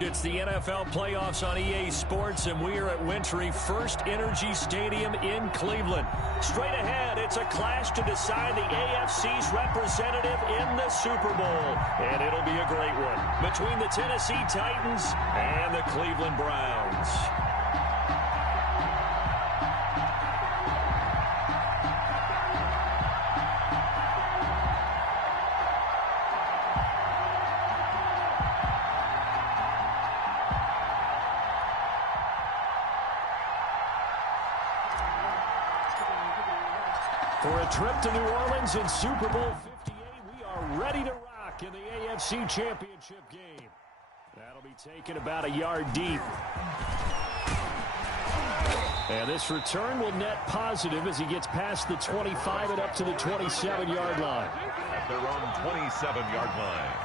It's the NFL playoffs on EA Sports, and we are at Wintry First Energy Stadium in Cleveland. Straight ahead, it's a clash to decide the AFC's representative in the Super Bowl. And it'll be a great one between the Tennessee Titans and the Cleveland Browns. For a trip to New Orleans in Super Bowl 58, we are ready to rock in the AFC Championship game. That'll be taken about a yard deep. And this return will net positive as he gets past the 25 and up to the 27-yard line. At their own 27-yard line.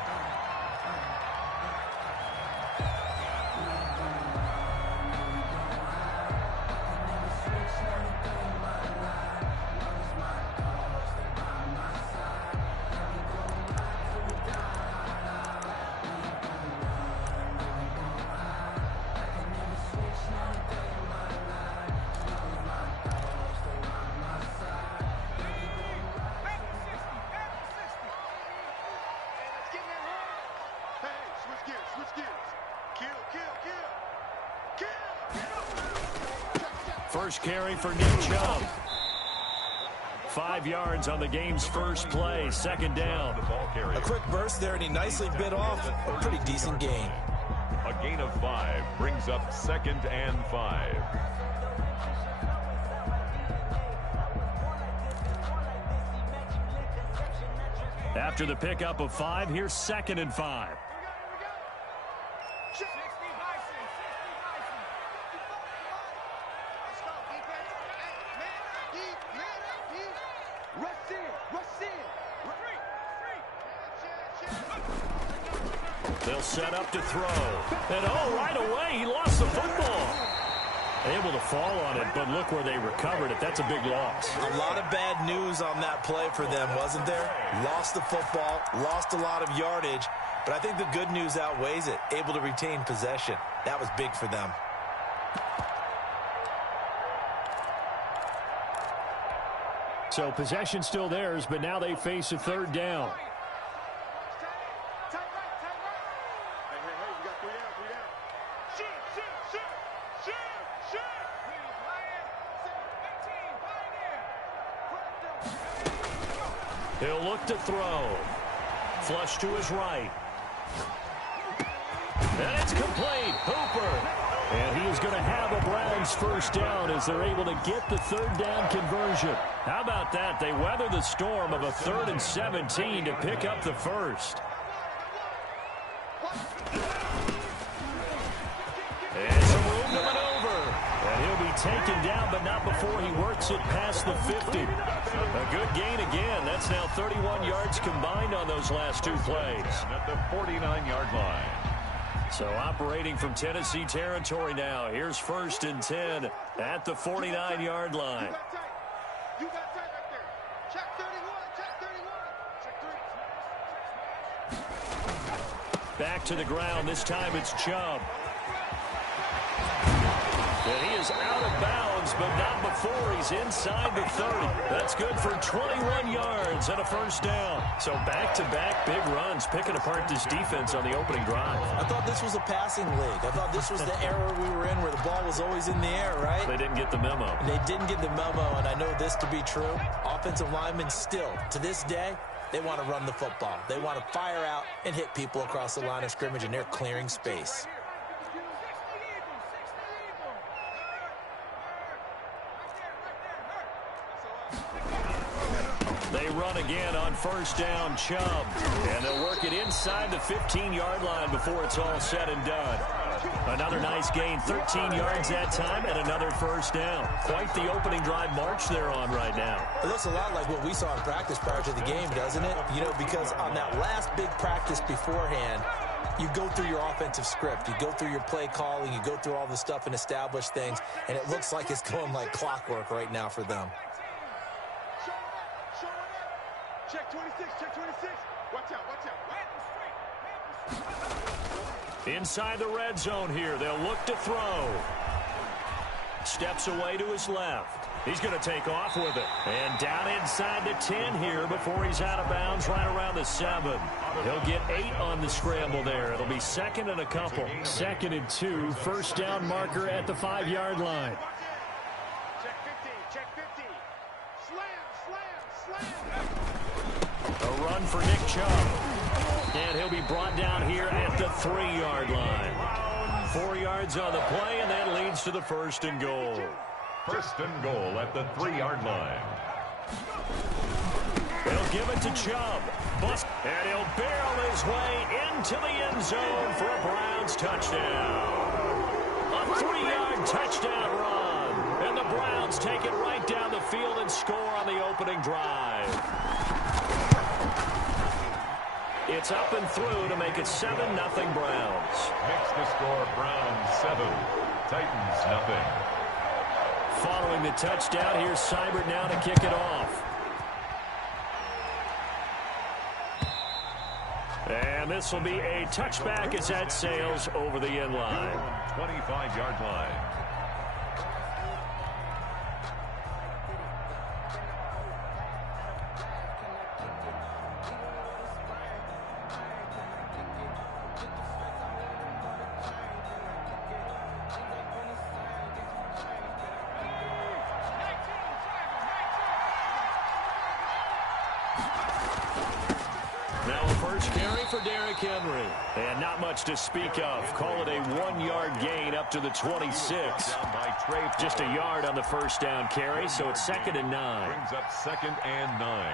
First carry for Nick Chubb. 5 yards on the game's first play. Second down. A quick burst there, and he nicely bit off a pretty decent gain. A gain of 5 brings up 2nd and 5. After the pickup of 5, here's 2nd and 5. They'll set up to throw. And right away, he lost the football. Able to fall on it, but look where they recovered it. That's a big loss. A lot of bad news on that play for them, wasn't there? Lost the football, lost a lot of yardage, but I think the good news outweighs it. Able to retain possession. That was big for them. So possession still theirs, but now they face a 3rd down. He'll look to throw. Flush to his right. And it's complete. Hooper. And he is going to have a Browns first down as they're able to get the 3rd down conversion. How about that? They weather the storm of a 3rd and 17 to pick up the first. And some room to maneuver. And he'll be taken down, but not before he works it past the 50. A good gain again. That's now 31 yards combined on those last 2 plays. At the 49-yard line. So operating from Tennessee territory now. Here's 1st and 10 at the 49-yard line. You got tight right there. Check 31. Check 31. Back to the ground. This time it's Chubb. And he is out of bounds, but not before he's inside the 30. That's good for 21 yards and a first down. So back-to-back big runs, picking apart this defense on the opening drive. I thought this was a passing league. I thought this was the era we were in where the ball was always in the air, right? They didn't get the memo. They didn't get the memo, and I know this to be true. Offensive linemen still, to this day, they want to run the football. They want to fire out and hit people across the line of scrimmage, and they're clearing space. They run again on first down, Chubb. And they'll work it inside the 15-yard line before it's all said and done. Another nice gain, 13 yards that time, and another first down. Quite the opening drive march they're on right now. It looks a lot like what we saw in practice prior to the game, doesn't it? You know, because on that last big practice beforehand, you go through your offensive script, you go through your play calling, you go through all the stuff and establish things, and it looks like it's going like clockwork right now for them. Check 26, check 26. Watch out, watch out. Inside the red zone here. They'll look to throw. Steps away to his left. He's going to take off with it. And down inside the 10 here before he's out of bounds right around the 7. He'll get 8 on the scramble there. It'll be 2nd and a couple. 2nd and 2. First down marker at the 5-yard line. Check 50, check 50. Slam, slam, slam. A run for Nick Chubb. And he'll be brought down here at the 3-yard line. 4 yards on the play, and that leads to the 1st and goal. 1st and goal at the 3-yard line. They'll give it to Chubb. And he'll barrel his way into the end zone for a Browns touchdown. A 3-yard touchdown run. And the Browns take it right down the field and score on the opening drive. It's up and through to make it 7-0 Browns. Makes the score Browns 7, Titans nothing. Following the touchdown, here's Seibert now to kick it off. And this will be a touchback as that sails over the end line. 25-yard line. Henry. And not much to speak of. Call it a 1-yard gain up to the 26. Just a yard on the first down carry, so it's 2nd and 9. Brings up 2nd and 9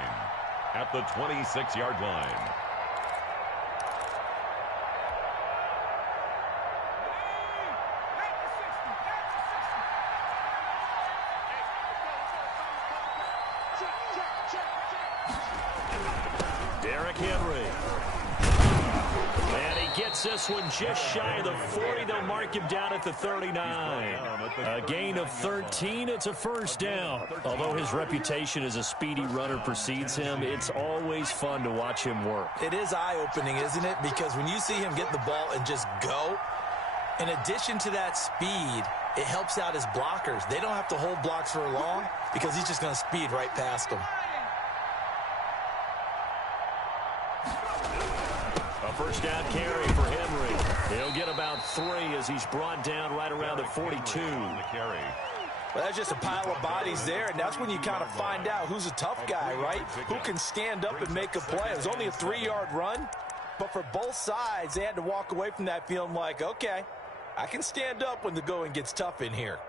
at the 26-yard line. Derrick Henry. And he gets this one just shy of the 40. They'll mark him down at the 39. A gain of 13. It's a first down. Although his reputation as a speedy runner precedes him, it's always fun to watch him work. It is eye-opening, isn't it? Because when you see him get the ball and just go, in addition to that speed, it helps out his blockers. They don't have to hold blocks for long because he's just going to speed right past them. First down carry for Henry. He'll get about 3 as he's brought down right around the 42. Well, that's just a pile of bodies there, and that's when you kind of find out who's a tough guy, right? Who can stand up and make a play. It was only a 3-yard run, but for both sides, they had to walk away from that feeling like, okay, I can stand up when the going gets tough in here.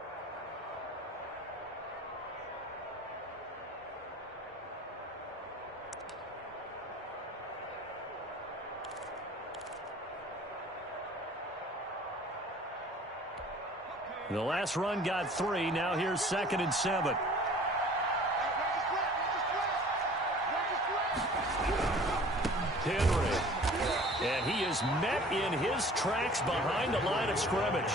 The last run got 3. Now here's 2nd and 7. Henry. And he is met in his tracks behind the line of scrimmage.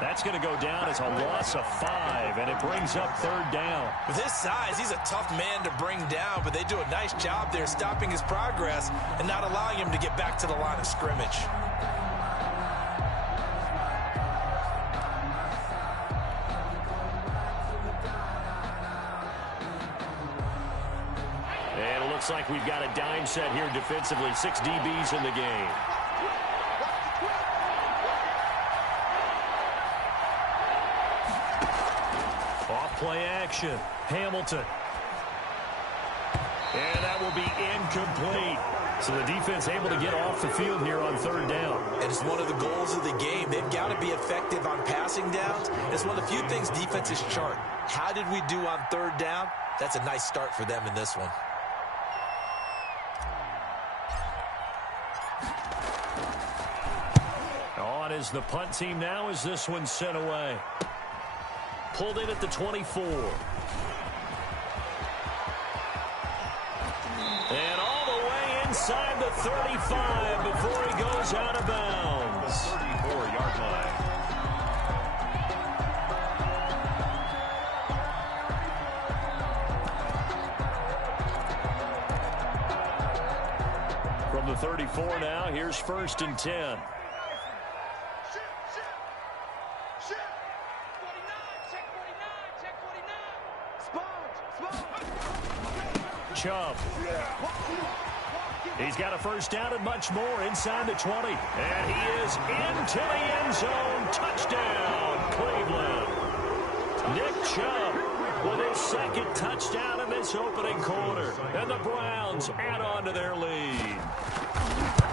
That's going to go down as a loss of 5, and it brings up 3rd down. With his size, he's a tough man to bring down, but they do a nice job there stopping his progress and not allowing him to get back to the line of scrimmage. Looks like we've got a dime set here defensively. 6 DBs in the game. Off play action. Hamilton. And that will be incomplete. So the defense able to get off the field here on 3rd down. And it's one of the goals of the game. They've got to be effective on passing downs. It's one of the few things defenses chart. How did we do on 3rd down? That's a nice start for them in this one. On is the punt team now as this one's sent away. Pulled in at the 24. And all the way inside the 35 before he goes out of bounds. 34-yard line. From the 34 now, here's 1st and 10. Chubb. He's got a first down and much more inside the 20. And he is into the end zone. Touchdown, Cleveland. Nick Chubb with his second touchdown in this opening quarter. And the Browns add on to their lead.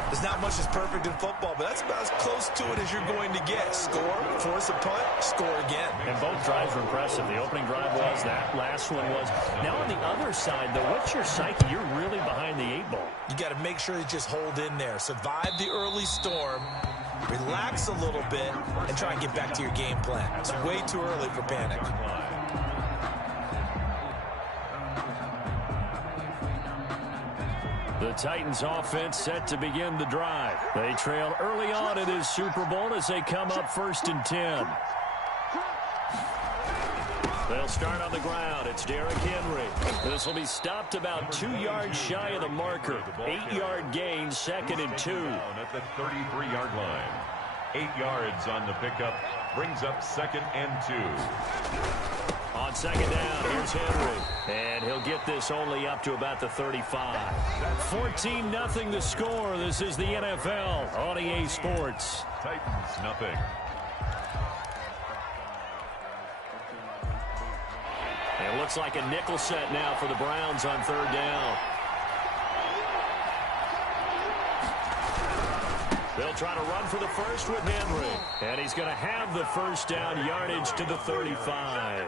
There's not much that's perfect in football, but that's about as close to it as you're going to get. Score, force a punt, score again. And both drives were impressive. The opening drive was, that last one was. Now on the other side, though, what's your psyche? You're really behind the 8-ball. You got to make sure you just hold in there. Survive the early storm, relax a little bit, and try and get back to your game plan. It's way too early for panic. The Titans offense set to begin the drive. They trail early on in this Super Bowl as they come up 1st and 10. They'll start on the ground. It's Derrick Henry. This will be stopped about 2 yards shy of the marker. 8-yard gain, 2nd and 2. At the 33-yard line. 8 yards on the pickup. Brings up 2nd and 2. On 2nd down, here's Henry. And he'll get this only up to about the 35. 14-0 the score. This is the NFL on EA Sports. Titans, nothing. It looks like a nickel set now for the Browns on 3rd down. They'll try to run for the first with Henry. And he's going to have the first down, yardage to the 35.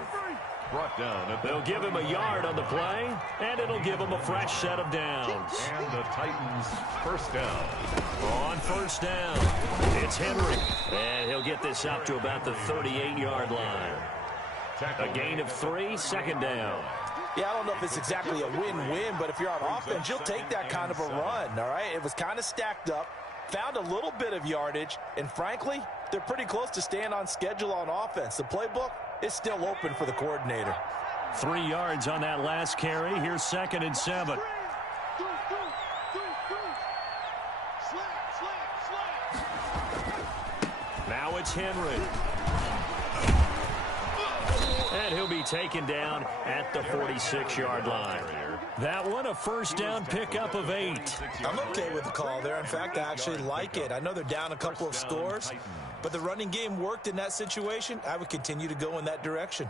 Brought down. They'll give him a yard on the play, and it'll give him a fresh set of downs. And the Titans first down. On 1st down, it's Henry. And he'll get this up to about the 38-yard line. A gain of 3, 2nd down. Yeah, I don't know if it's exactly a win-win, but if you're on offense, you'll take that kind of a run, all right? It was kind of stacked up, found a little bit of yardage, and frankly, they're pretty close to staying on schedule on offense. The playbook is still open for the coordinator. 3 yards on that last carry. Here's 2nd and 7. Now it's Henry. And he'll be taken down at the 46-yard line. That one, a first down pickup of 8. I'm okay with the call there. In fact, I actually like it. I know they're down a couple of scores, but the running game worked in that situation. I would continue to go in that direction.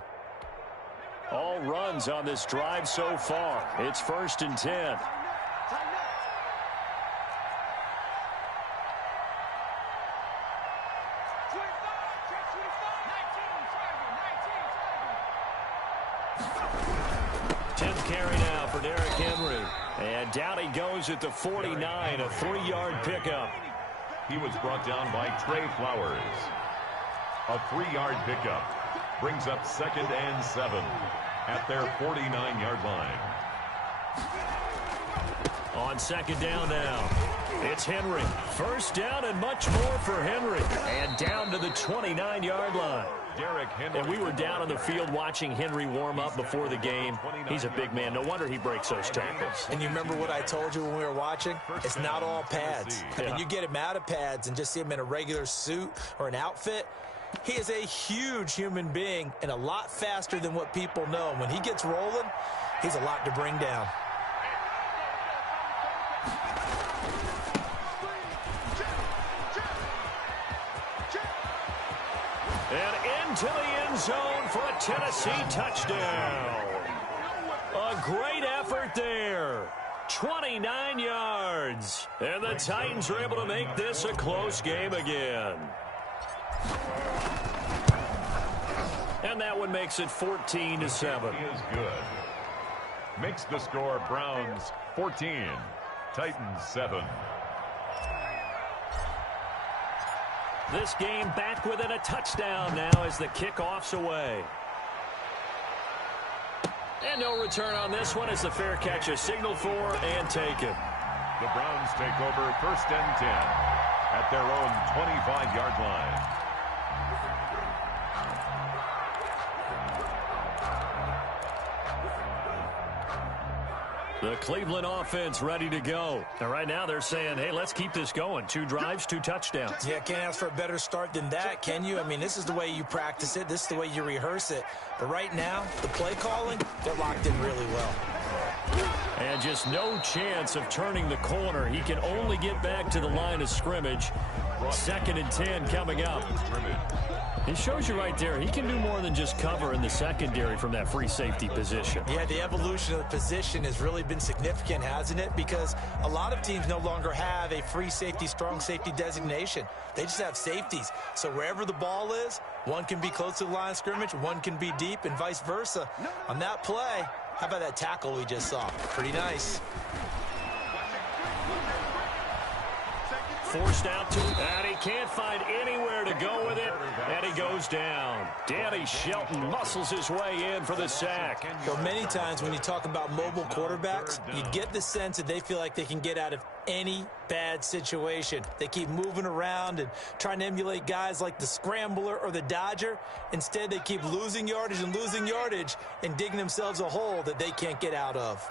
All runs on this drive so far. It's 1st and 10. Carry now for Derrick Henry. And down he goes at the 49, a 3-yard pickup. He was brought down by Trey Flowers. A 3-yard pickup. Brings up 2nd and 7 at their 49-yard line. On 2nd down now, it's Henry. First down and much more for Henry. And down to the 29-yard line. Derrick Henry. And we were down on the field watching Henry warm up before the game. He's a big man. No wonder he breaks those tackles. And you remember what I told you when we were watching? It's not all pads. I mean, you get him out of pads and just see him in a regular suit or an outfit. He is a huge human being and a lot faster than what people know. When he gets rolling, he's a lot to bring down. And into the end zone for a Tennessee touchdown. A great effort there. 29 yards. And the Titans are able to make this a close game again. And that one makes it 14-7. He is good. Makes the score Browns 14, Titans 7. This game back within a touchdown now as the kickoff's away. And no return on this one as the fair catch is signaled for and taken. The Browns take over 1st and 10 at their own 25-yard line. The Cleveland offense ready to go. And right now they're saying, hey, let's keep this going. 2 drives, 2 touchdowns. Yeah, can't ask for a better start than that, can you? I mean, this is the way you practice it. This is the way you rehearse it. But right now, the play calling, they're locked in really well. And just no chance of turning the corner. He can only get back to the line of scrimmage. 2nd and 10 coming up. It shows you right there, he can do more than just cover in the secondary from that free safety position. Yeah, the evolution of the position has really been significant, hasn't it? Because a lot of teams no longer have a free safety, strong safety designation. They just have safeties. So wherever the ball is, one can be close to the line of scrimmage, one can be deep, and vice versa. On that play, how about that tackle we just saw? Pretty nice. Forced out to him, and he can't find anywhere to go with it, and he goes down. Danny Shelton muscles his way in for the sack. So many times when you talk about mobile quarterbacks, you get the sense that they feel like they can get out of any bad situation. They keep moving around and trying to emulate guys like the Scrambler or the Dodger. Instead, they keep losing yardage and digging themselves a hole that they can't get out of.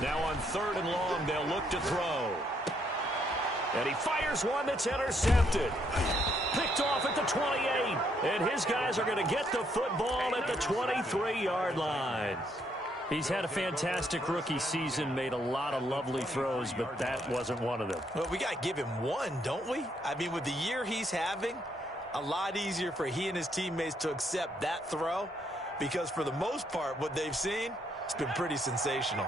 Now on 3rd and long, they'll look to throw. And he fires one that's intercepted. Picked off at the 28. And his guys are going to get the football at the 23-yard line. He's had a fantastic rookie season, made a lot of lovely throws, but that wasn't one of them. Well, we got to give him one, don't we? I mean, with the year he's having, a lot easier for he and his teammates to accept that throw, because for the most part, what they've seen, it's been pretty sensational.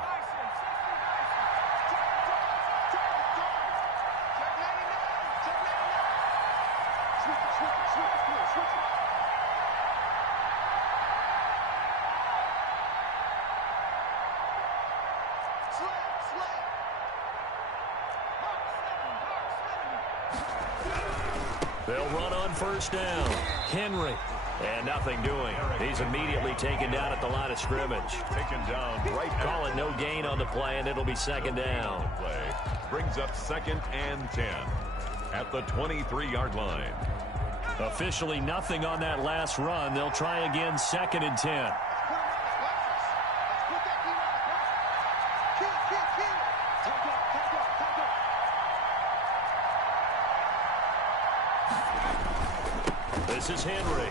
They'll run on 1st down. Henry. And nothing doing. He's immediately taken down at the line of scrimmage. Taken down right. Call it no gain on the play, and it'll be 2nd down. Play brings up 2nd and 10 at the 23-yard line. Officially nothing on that last run. They'll try again 2nd and 10. This is Henry.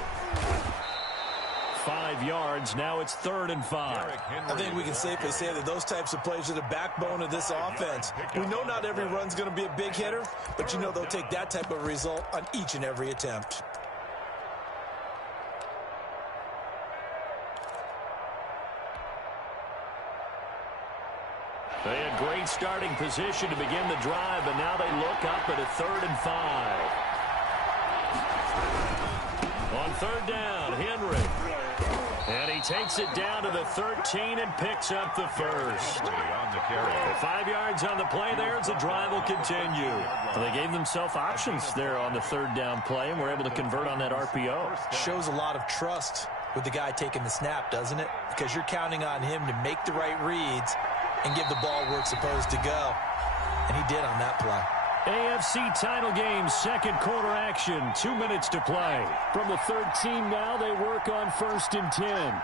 5 yards. Now it's 3rd and 5. I think we can safely say that those types of plays are the backbone of this offense. We know not every run's going to be a big hitter, but you know they'll take that type of result on each and every attempt. They had great starting position to begin the drive, but now they look up at a 3rd and 5. On 3rd down, Henry. And he takes it down to the 13 and picks up the first. On the carry. 5 yards on the play there as the drive will continue. They gave themselves options there on the 3rd down play and were able to convert on that RPO. Shows a lot of trust with the guy taking the snap, doesn't it? Because you're counting on him to make the right reads and give the ball where it's supposed to go. And he did on that play. AFC title game, 2nd quarter action, 2 minutes to play. From the 13 now, they work on 1st and 10.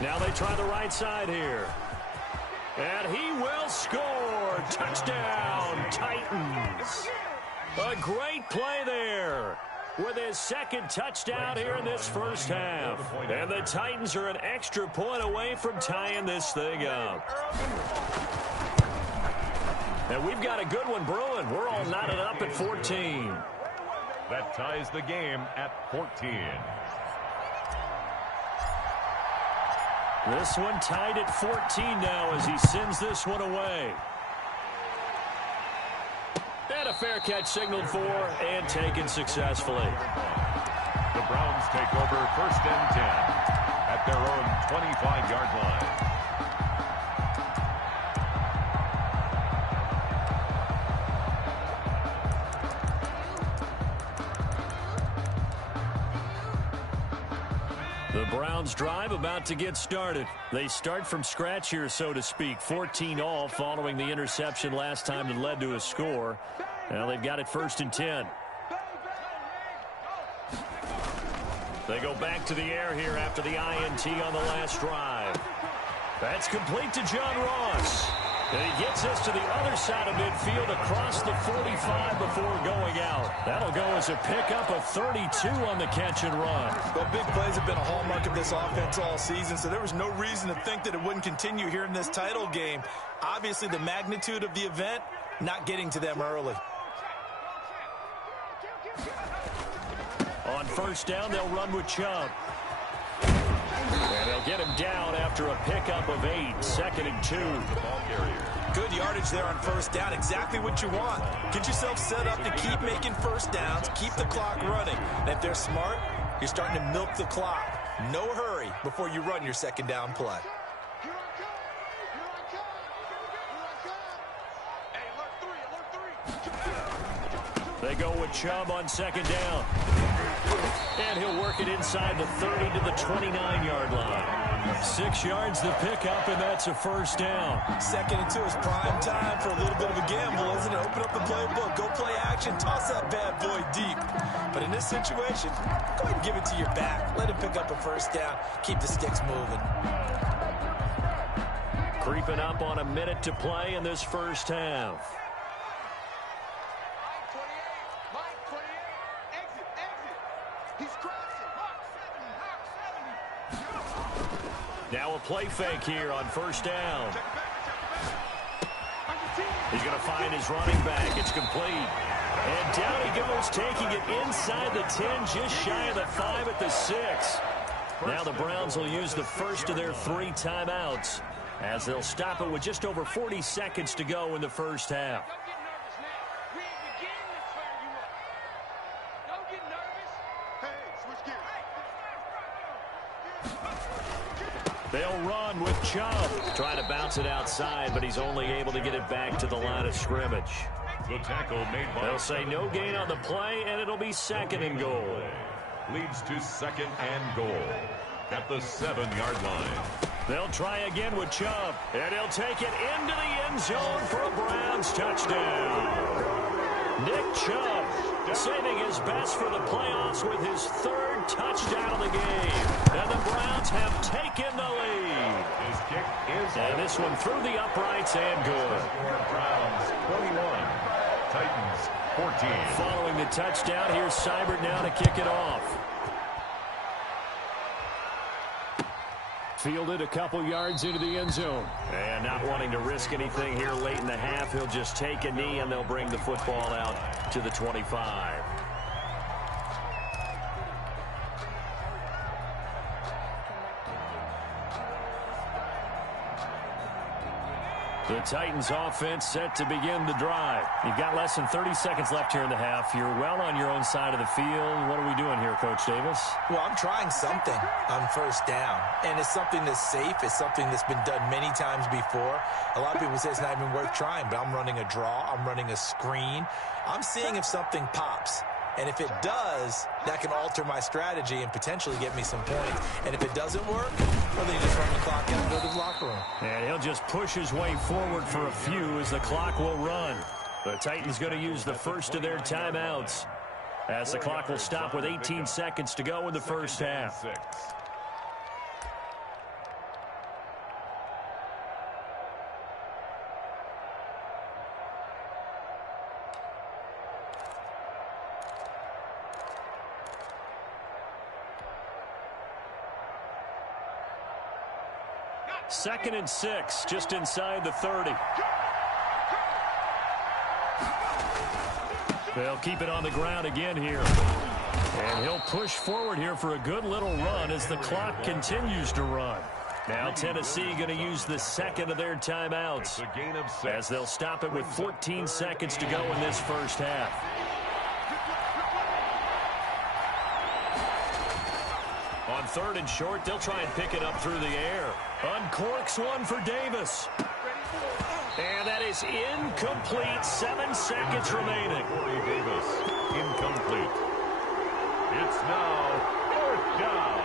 Now they try the right side here. And he will score. Touchdown, Titans. A great play there with his 2nd touchdown here in this first half. And the Titans are an extra point away from tying this thing up. And we've got a good one brewing. We're all knotted up at 14. That ties the game at 14. This one tied at 14 now as he sends this one away. And a fair catch signaled for and taken successfully. The Browns take over 1st and 10 at their own 25-yard line. The Browns drive about to get started. They start from scratch here, so to speak. 14 all following the interception last time that led to a score. Now they've got it 1st and 10. They go back to the air here after the INT on the last drive. That's complete to John Ross. And he gets us to the other side of midfield across the 45 before going out. That'll go as a pickup of 32 on the catch and run. Well, big plays have been a hallmark of this offense all season, so there was no reason to think that it wouldn't continue here in this title game. Obviously, the magnitude of the event not getting to them early. On first down, they'll run with Chubb. And they'll get him down after a pickup of 8, 2nd and 2. Good yardage there on first down, exactly what you want. Get yourself set up to keep making first downs, keep the clock running. And if they're smart, you're starting to milk the clock. No hurry before you run your second down play. They go with Chubb on second down. And he'll work it inside the 30 to the 29-yard line. 6 yards to pick up, and that's a first down. 2nd and 2 is prime time for a little bit of a gamble, isn't it? Open up the playbook, go play action, toss that bad boy deep. But in this situation, go ahead and give it to your back. Let him pick up a first down. Keep the sticks moving. Creeping up on a minute to play in this first half. Now a play fake here on first down. He's going to find his running back. It's complete. And down he goes, taking it inside the 10, just shy of the 5 at the 6. Now the Browns will use the first of their 3 timeouts as they'll stop it with just over 40 seconds to go in the first half. They'll run with Chubb. Trying to bounce it outside, but he's only able to get it back to the line of scrimmage. The tackle made by... They'll say no gain on the play, and it'll be 2nd and goal. Leads to 2nd and goal at the 7-yard line. They'll try again with Chubb, and he'll take it into the end zone for a Browns touchdown. Nick Chubb saving his best for the playoffs with his 3rd touchdown of the game. And the Browns have taken the lead. His kick is... And this one through the uprights and good. Browns 21, Titans 14. Following the touchdown, here's Seibert now to kick it off. Fielded a couple yards into the end zone. And not wanting to risk anything here late in the half, he'll just take a knee and they'll bring the football out to the 25. The Titans offense set to begin the drive. You've got less than 30 seconds left here in the half. You're well on your own side of the field. What are we doing here, Coach Davis? Well, I'm trying something on first down, and it's something that's safe. It's something that's been done many times before. A lot of people say it's not even worth trying, but I'm running a draw. I'm running a screen. I'm seeing if something pops. And if it does, that can alter my strategy and potentially get me some points. And if it doesn't work, well, then you just run the clock out and go to the locker room. And he'll just push his way forward for a few as the clock will run. The Titans going to use the first of their timeouts as the clock will stop with 18 seconds to go in the first half. Second and 6, just inside the 30. They'll keep it on the ground again here. And he'll push forward here for a good little run as the clock continues to run. Now Tennessee going to use the second of their timeouts as they'll stop it with 14 seconds to go in this first half. On 3rd and short, they'll try and pick it up through the air. Uncorks one for Davis. And that is incomplete. 7 seconds remaining. Corey Davis, incomplete. It's now 4th down.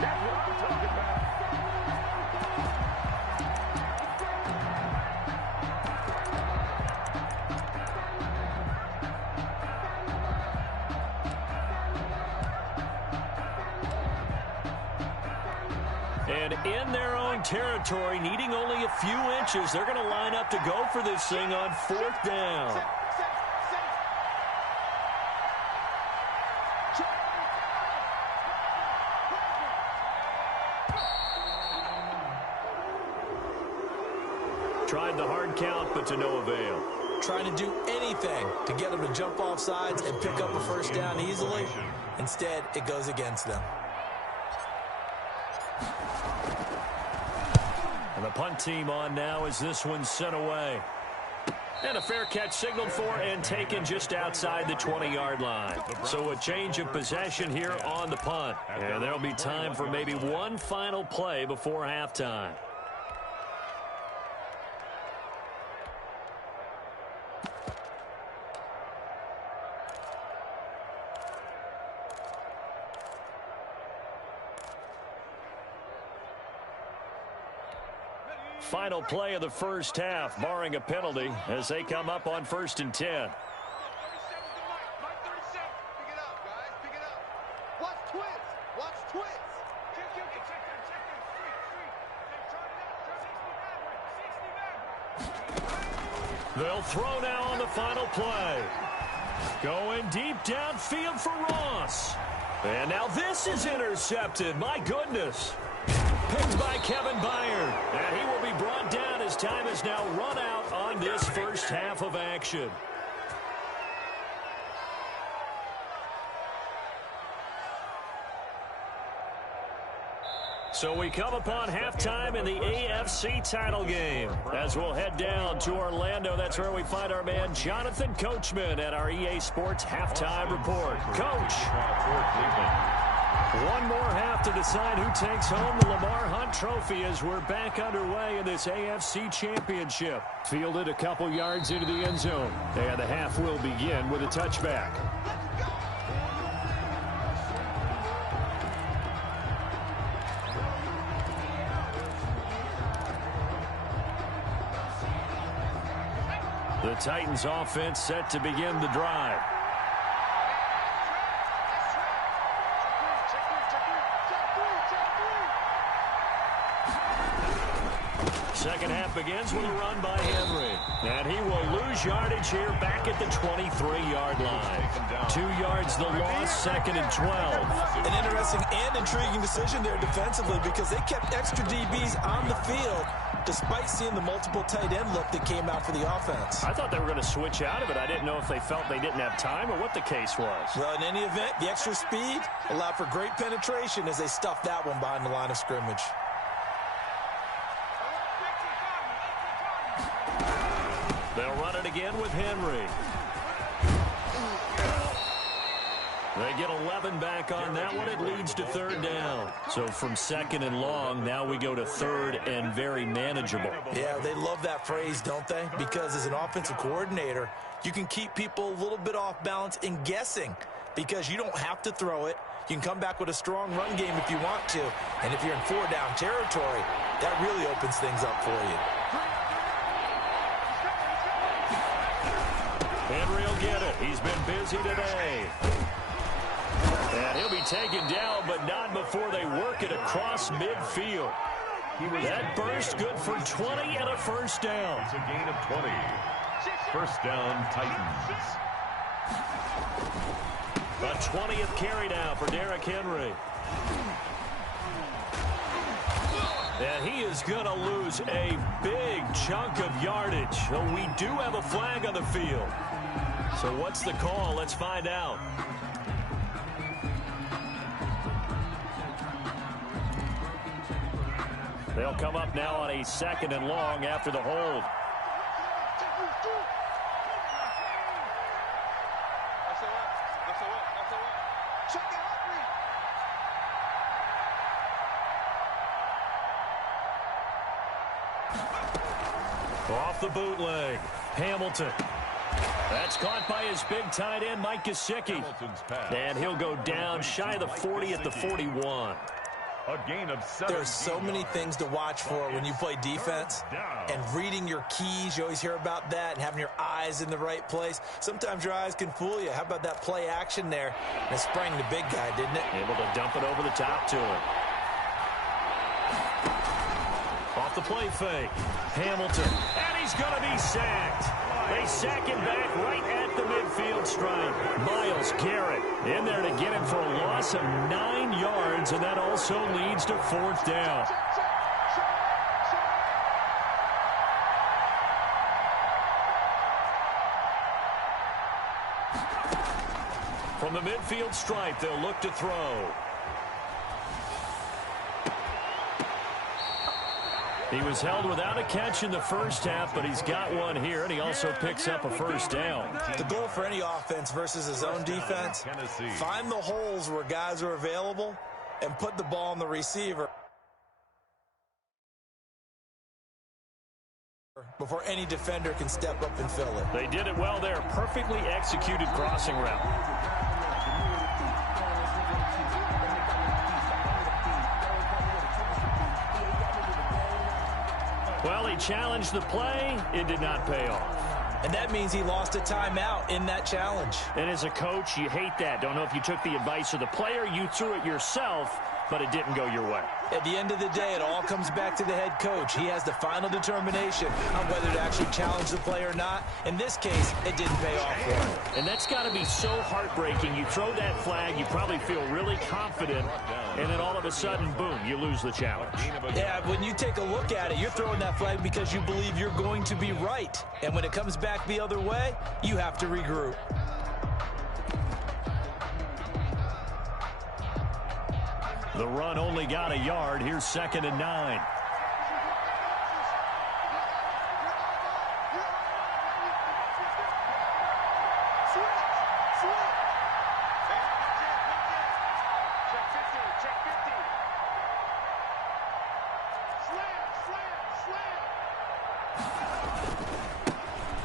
That's what I'm talking about. And in their own territory, needing only a few inches, they're going to line up to go for this thing on 4th down. Tried the hard count, but to no avail. Trying to do anything to get them to jump off sides and pick up a first down easily. Instead, it goes against them. And the punt team on now as this one's sent away. And a fair catch signaled for and taken just outside the 20-yard line. So a change of possession here on the punt. And there'll be time for maybe one final play before halftime. Final play of the first half, barring a penalty, as they come up on 1st and 10. They'll throw now on the final play. Going deep downfield for Ross. And now this is intercepted. My goodness. Picked by Kevin Byard. And he will be brought down as time has now run out on this first half of action. So we come upon halftime in the AFC title game. As we'll head down to Orlando, that's where we find our man Jonathan Coachman at our EA Sports Halftime Report. Coach. One more half to decide who takes home the Lamar Hunt Trophy as we're back underway in this AFC Championship. Fielded a couple yards into the end zone. And the half will begin with a touchback. The Titans offense set to begin the drive. Second half begins with a run by Henry. And he will lose yardage here back at the 23-yard line. 2 yards the loss, 2nd and 12. An interesting and intriguing decision there defensively because they kept extra DBs on the field despite seeing the multiple tight end look that came out for the offense. I thought they were going to switch out of it. I didn't know if they felt they didn't have time or what the case was. Well, in any event, the extra speed allowed for great penetration as they stuffed that one behind the line of scrimmage. They'll run it again with Henry. They get 11 back on that one. It leads to 3rd down. So from 2nd and long, now we go to 3rd and very manageable. Yeah, they love that phrase, don't they? Because as an offensive coordinator, you can keep people a little bit off balance and guessing because you don't have to throw it. You can come back with a strong run game if you want to. And if you're in 4-down territory, that really opens things up for you. Henry will get it. He's been busy today. And he'll be taken down, but not before they work it across midfield. That burst good for 20 and a first down. It's a gain of 20. First down, Titans. A 20th carry now for Derrick Henry. And he is going to lose a big chunk of yardage. So we do have a flag on the field. So what's the call? Let's find out. They'll come up now on a 2nd and long after the hold. Off the bootleg. Hamilton. That's caught by his big tight end, Mike Gesicki. And he'll go down shy of the 40 at the 41. A gain of 7. There's so many things to watch for when you play defense. And reading your keys, you always hear about that, and having your eyes in the right place. Sometimes your eyes can fool you. How about that play action there? And it sprang the big guy, didn't it? Able to dump it over the top to him. the play fake. Hamilton, and he's going to be sacked. They sack him back right at the midfield stripe. Myles Garrett in there to get him for a loss of 9 yards, and that also leads to 4th down. From the midfield stripe, they'll look to throw. He was held without a catch in the first half, but he's got one here, and he also picks up a 1st down. The goal for any offense versus his own defense, find the holes where guys are available and put the ball on the receiver before any defender can step up and fill it. They did it well there. Perfectly executed crossing route. Well, he challenged the play. It did not pay off. And that means he lost a timeout in that challenge. And as a coach, you hate that. Don't know if you took the advice of the player. You threw it yourself, but it didn't go your way. At the end of the day, it all comes back to the head coach. He has the final determination on whether to actually challenge the play or not. In this case, it didn't pay off for him. And that's got to be so heartbreaking. You throw that flag, you probably feel really confident, and then all of a sudden, boom, you lose the challenge. Yeah, when you take a look at it, you're throwing that flag because you believe you're going to be right. And when it comes back the other way, you have to regroup. The run only got a yard. Here's 2nd and 9.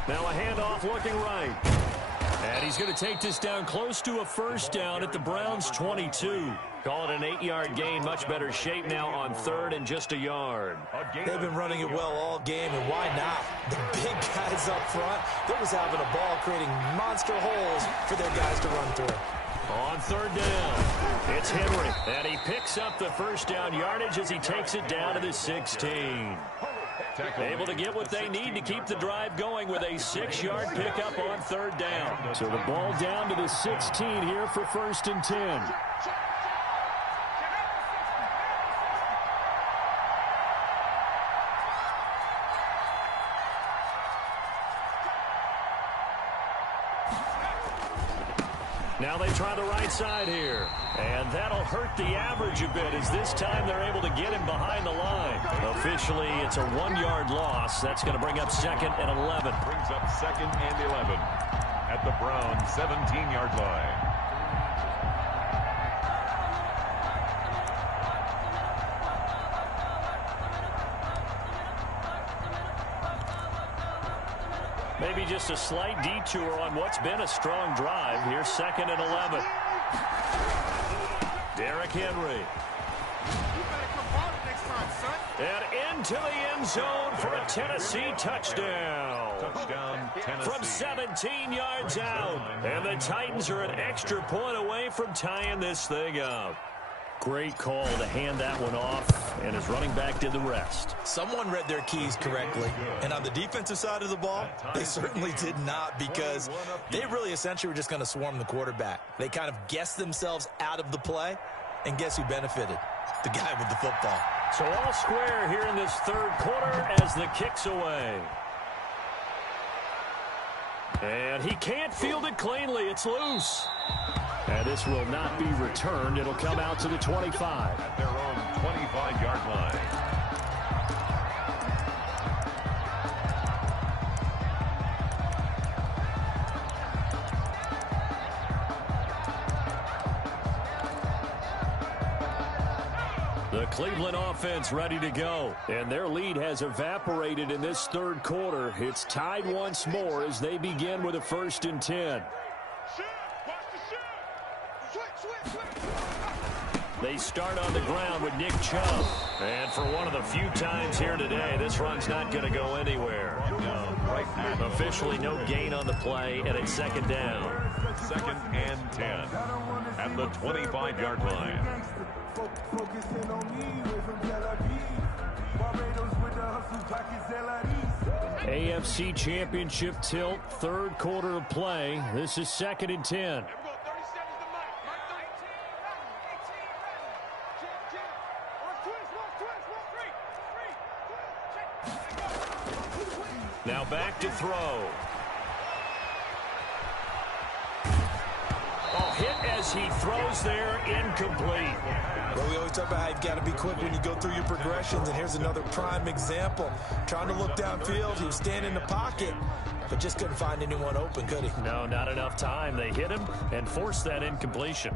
Now a handoff looking right. And he's going to take this down close to a 1st down at the Browns' 22. Call it an 8-yard gain. Much better shape now on 3rd and just a yard. They've been running it well all game, and why not? The big guys up front, they're just having a ball creating monster holes for their guys to run through. On 3rd down, it's Henry. And he picks up the 1st down yardage as he takes it down to the 16. Able to get what they need to keep the drive going with a 6-yard pickup on 3rd down. So the ball down to the 16 here for 1st and 10. Now they try the right side here. And that'll hurt the average a bit as this time they're able to get him behind the line. Officially, it's a 1-yard loss. That's going to bring up 2nd and 11. Brings up 2nd and 11 at the Browns' 17-yard line. Maybe just a slight detour on what's been a strong drive. Here's 2nd and 11. Derrick Henry. You better come hard next time, son. And into the end zone for a Tennessee touchdown. Touchdown, Tennessee. From 17 yards out. And the Titans are an extra point away from tying this thing up. Great call to hand that one off, and his running back did the rest. Someone read their keys correctly, and on the defensive side of the ball, they certainly did not, because they really essentially were just going to swarm the quarterback. They kind of guessed themselves out of the play, and guess who benefited? The guy with the football. So all square here in this 3rd quarter as the kick's away. And he can't field it cleanly. It's loose. And this will not be returned. It'll come out to the 25. At their own 25-yard line. The Cleveland offense ready to go. And their lead has evaporated in this 3rd quarter. It's tied once more as they begin with a 1st and 10. They start on the ground with Nick Chubb. And for one of the few times here today, this run's not going to go anywhere. Officially no gain on the play, and it's 2nd down. 2nd and 10 at the 25-yard line. AFC Championship tilt, third quarter of play. This is 2nd and 10. Now back to throw. Oh, hit as he throws there, incomplete. Well, we always talk about how you've got to be quick when you go through your progressions, and here's another prime example. Trying to look downfield, he was standing in the pocket, but just couldn't find anyone open, could he? No, not enough time. They hit him and forced that incompletion.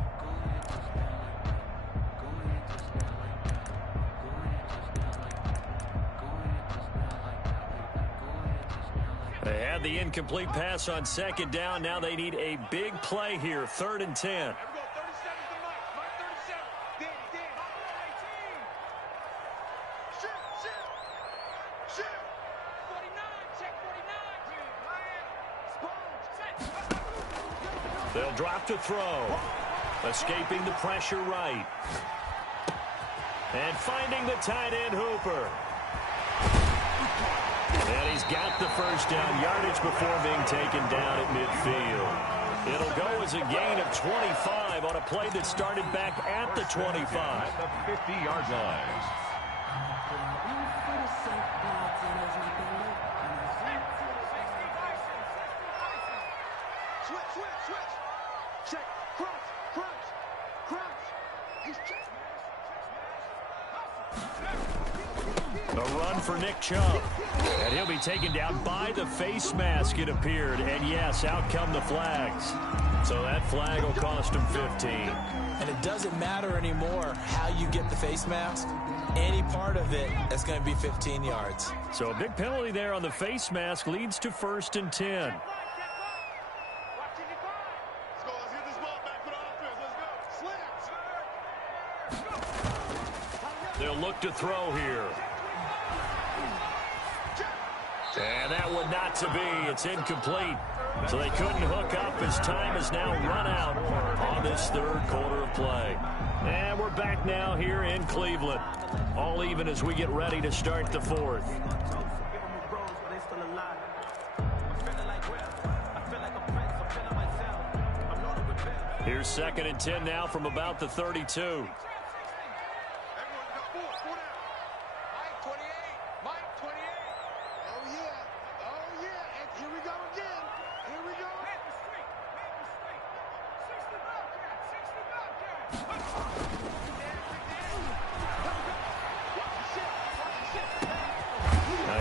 They had the incomplete pass on 2nd down. Now they need a big play here, 3rd and 10. They'll drop to throw. Escaping the pressure right. And finding the tight end Hooper. And he's got the first down, yardage before being taken down at midfield. It'll go as a gain of 25 on a play that started back at the 25. At the 50-yard line. Switch. Check. Crunch. He's check. A run for Nick Chubb. And he'll be taken down by the face mask, it appeared. And yes, out come the flags. So that flag will cost him 15. And it doesn't matter anymore how you get the face mask. Any part of it, that's going to be 15 yards. So a big penalty there on the face mask leads to 1st and 10. They'll look to throw here. And that one not to be. It's incomplete. So they couldn't hook up as time is now run out on this 3rd quarter of play. And we're back now here in Cleveland. All even as we get ready to start the 4th. Here's 2nd and 10 now from about the 32.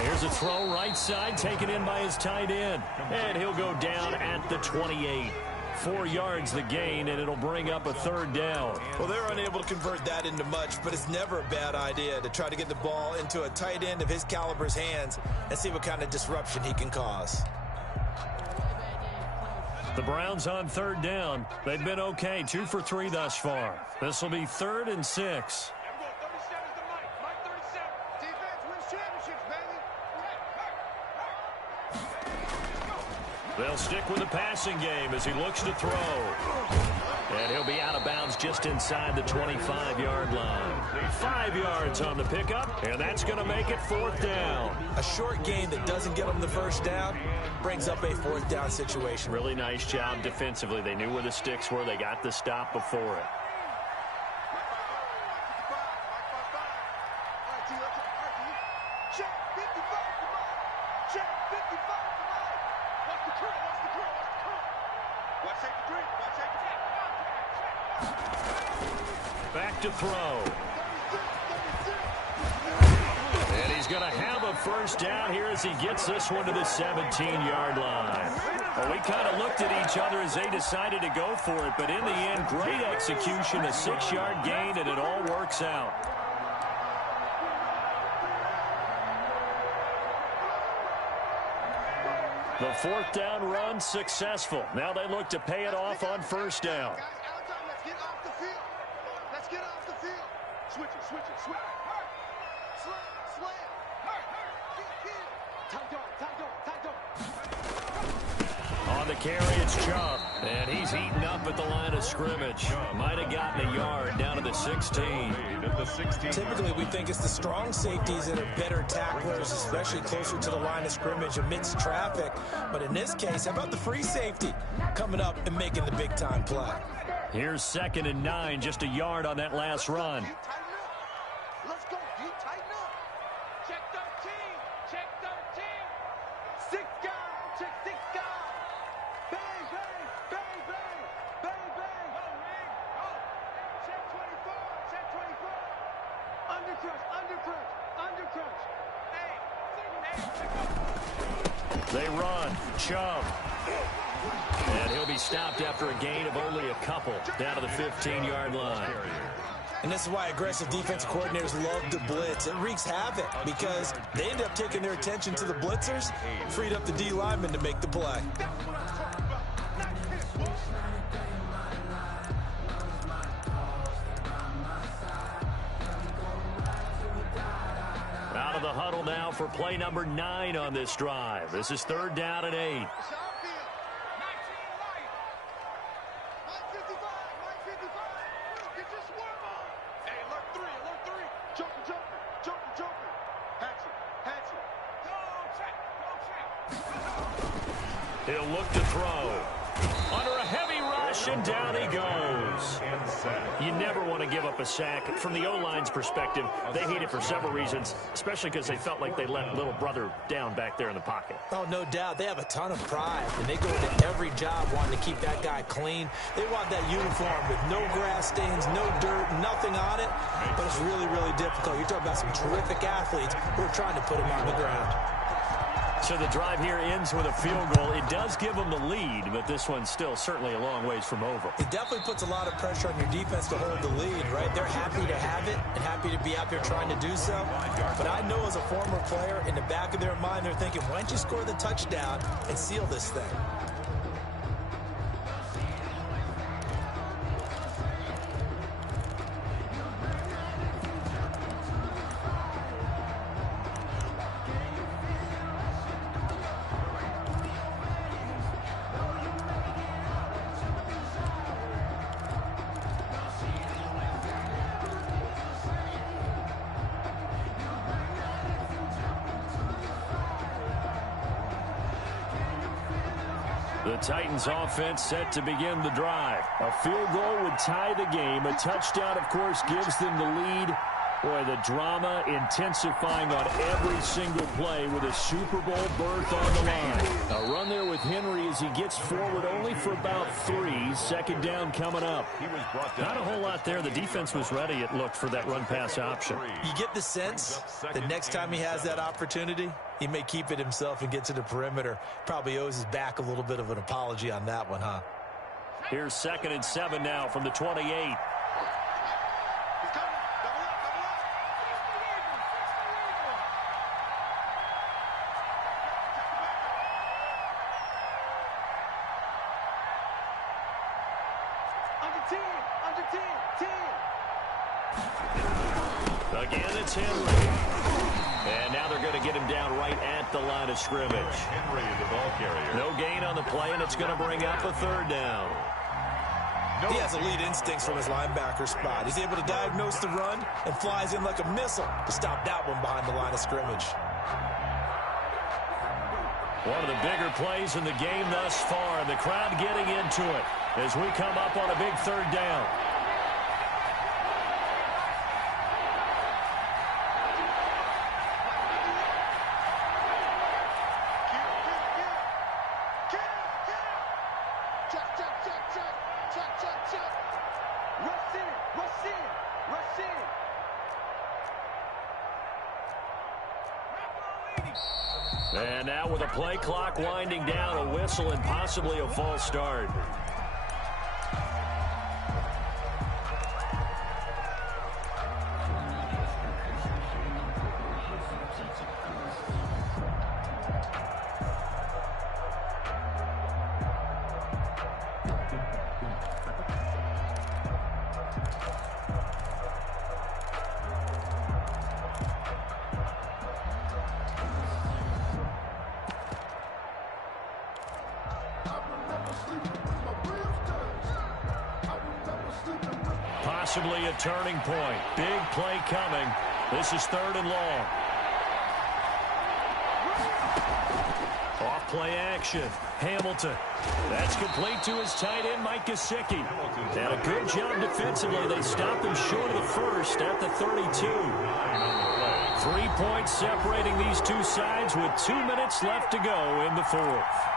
Here's a throw right side, taken in by his tight end. And he'll go down at the 28. 4 yards the gain, and it'll bring up a 3rd down. Well, they're unable to convert that into much, but it's never a bad idea to try to get the ball into a tight end of his caliber's hands and see what kind of disruption he can cause. The Browns on 3rd down. They've been okay, 2 for 3 thus far. This will be 3rd and 6. They'll stick with the passing game as he looks to throw. And he'll be out of bounds just inside the 25-yard line. 5 yards on the pickup, and that's going to make it 4th down. A short gain that doesn't get them the first down brings up a 4th down situation. Really nice job defensively. They knew where the sticks were. They got the stop before it. Back to throw. And he's going to have a first down here as he gets this one to the 17-yard line. Well, we kind of looked at each other as they decided to go for it, but in the end, great execution, a 6-yard gain, and it all works out. The 4th down run successful. Now they look to pay it off on 1st down. On the carry, it's Chubb. And he's eaten up at the line of scrimmage. Might have gotten a yard down to the 16. Typically, we think it's the strong safeties that are better tacklers, especially closer to the line of scrimmage amidst traffic. But in this case, how about the free safety coming up and making the big-time play? Here's 2nd and 9, just a yard on that last run. Let's go. You tighten up. Check 13. Check 13. 6 guys. Check 6 guys. Bang, bang, bang, bang, bang, bang. Go, man. Go. Check 24. Check 24. Undercrunch, undercrunch, undercrunch. Hey, They run. Chubb. And he'll be stopped after a gain of only a couple down to the 15-yard line. And this is why aggressive defensive coordinators love to blitz. It wreaks havoc because they end up taking their attention to the blitzers, freed up the D lineman to make the play. Out of the huddle now for play number 9 on this drive. This is 3rd down and 8. He'll look to throw. Under a heavy rush, and down he goes. You never want to give up a sack. From the O-line's perspective, they hate it for several reasons, especially because they felt like they let little brother down back there in the pocket. Oh, no doubt. They have a ton of pride, and they go into every job wanting to keep that guy clean. They want that uniform with no grass stains, no dirt, nothing on it, but it's really, really difficult. You're talking about some terrific athletes who are trying to put him on the ground. So the drive here ends with a field goal. It does give them the lead, but this one's still certainly a long ways from over. It definitely puts a lot of pressure on your defense to hold the lead, right? They're happy to have it and happy to be out there trying to do so. But I know as a former player, in the back of their mind, they're thinking, why don't you score the touchdown and seal this thing? The Titans offense set to begin the drive. A field goal would tie the game. A touchdown, of course, gives them the lead. Boy, the drama intensifying on every single play with a Super Bowl berth on the line. A run there with Henry as he gets forward only for about 3. 2nd down coming up. Not a whole lot there. The defense was ready, it looked, for that run-pass option. You get the sense that next time he has that opportunity, he may keep it himself and get to the perimeter. Probably owes his back a little bit of an apology on that one, huh? Here's 2nd and 7 now from the 28. Again, it's Henry. And now they're going to get him down right at the line of scrimmage. Henry, the ball carrier. No gain on the play, and it's going to bring up a 3rd down. He has elite instincts from his linebacker spot. He's able to diagnose the run and flies in like a missile to stop that one behind the line of scrimmage. One of the bigger plays in the game thus far, and the crowd getting into it as we come up on a big 3rd down. And now with a play clock winding down, a whistle and possibly a false start. Possibly a turning point. Big play coming. This is 3rd and long. Off play action. Hamilton. That's complete to his tight end, Mike Gesicki. And a good job defensively. They stopped him short of the first at the 32. 3 points separating these two sides with 2 minutes left to go in the 4th.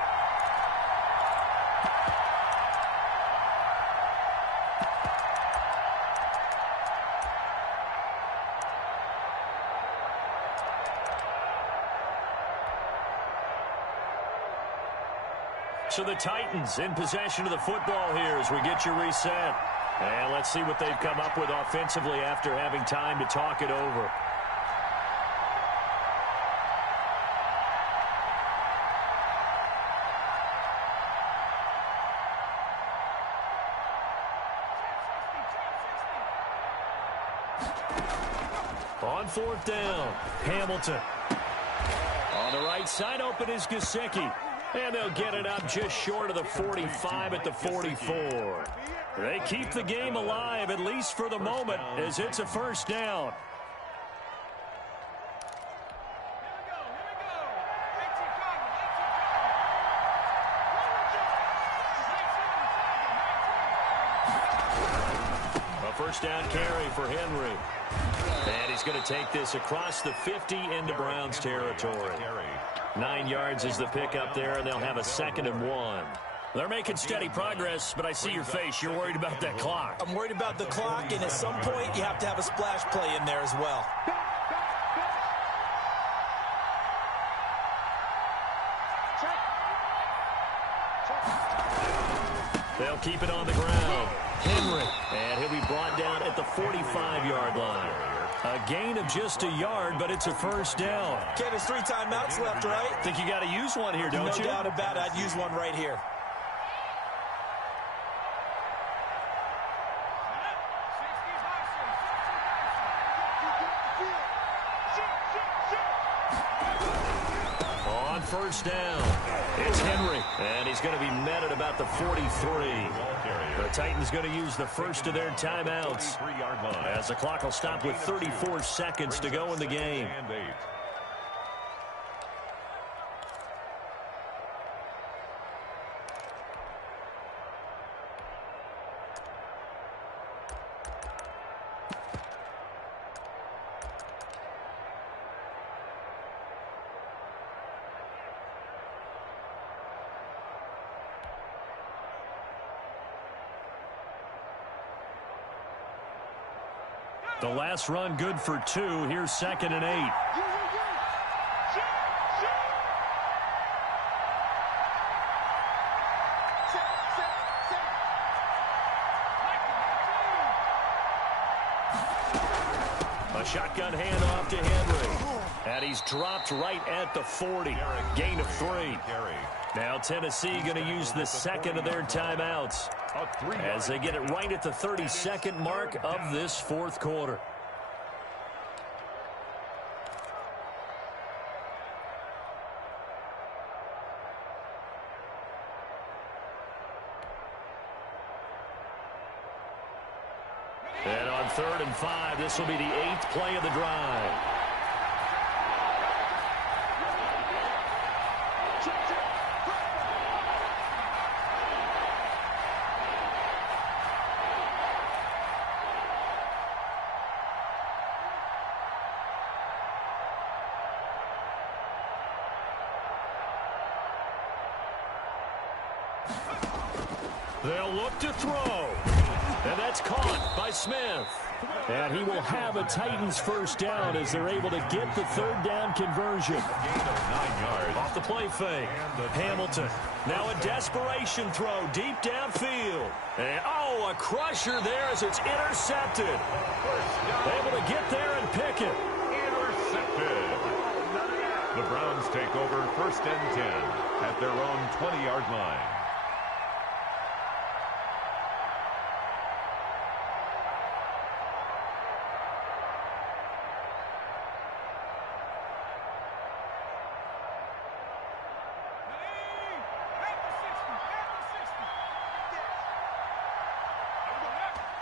So the Titans in possession of the football here as we get you reset. And let's see what they've come up with offensively after having time to talk it over. On 4th down, Hamilton. On the right side, open is Gesicki. And they'll get it up just short of the 45 at the 44. They keep the game alive, at least for the moment, as it's a 1st down. A 1st down carry for Henry. And he's going to take this across the 50 into Browns territory. 9 yards is the pickup there, and they'll have a 2nd and 1. They're making steady progress, but I see your face. You're worried about that clock. I'm worried about the clock, and at some point, you have to have a splash play in there as well. They'll keep it on the ground. Henry, and he'll be brought down at the 45-yard line. A gain of just a yard, but it's a 1st down. Okay, there's 3 timeouts left, right? Think you got to use one here, don't you? No doubt about it. I'd use one right here. On 1st down, it's Henry, and he's going to be met at about the 43. The Titans going to use the first of their timeouts as the clock will stop with 34 seconds to go in the game. The last run good for 2. Here's 2nd and 8. A shotgun handoff to Henry. And he's dropped right at the 40. Gain of 3. Now Tennessee going to use the 2nd of their timeouts as they get it right at the 32nd mark of this 4th quarter. And on 3rd and 5, this will be the 8th play of the drive. They'll look to throw. And that's caught by Smith. And he will have a Titans 1st down as they're able to get the 3rd down conversion. Gain of 9 yards. Off the play fake. Hamilton. Now a desperation throw deep downfield. And, a crusher there as it's intercepted. Able to get there and pick it. Intercepted. The Browns take over 1st and 10 at their own 20-yard line.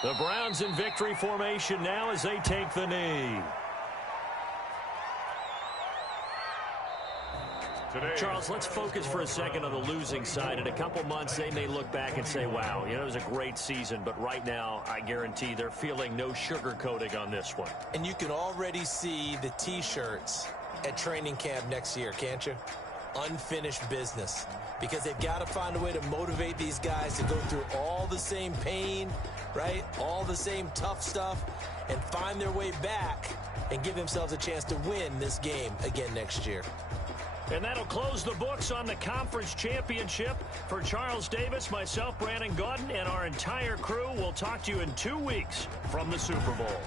The Browns in victory formation now as they take the knee. Charles, let's focus for a second on the losing side. In a couple months, they may look back and say, wow, it was a great season. But right now, I guarantee they're feeling no sugarcoating on this one. And you can already see the T-shirts at training camp next year, can't you? Unfinished business. Because they've got to find a way to motivate these guys to go through all the same pain, right? All the same tough stuff, and find their way back and give themselves a chance to win this game again next year. And that'll close the books on the conference championship. For Charles Davis, myself, Brandon Gaudin, and our entire crew, we'll talk to you in 2 weeks from the Super Bowl.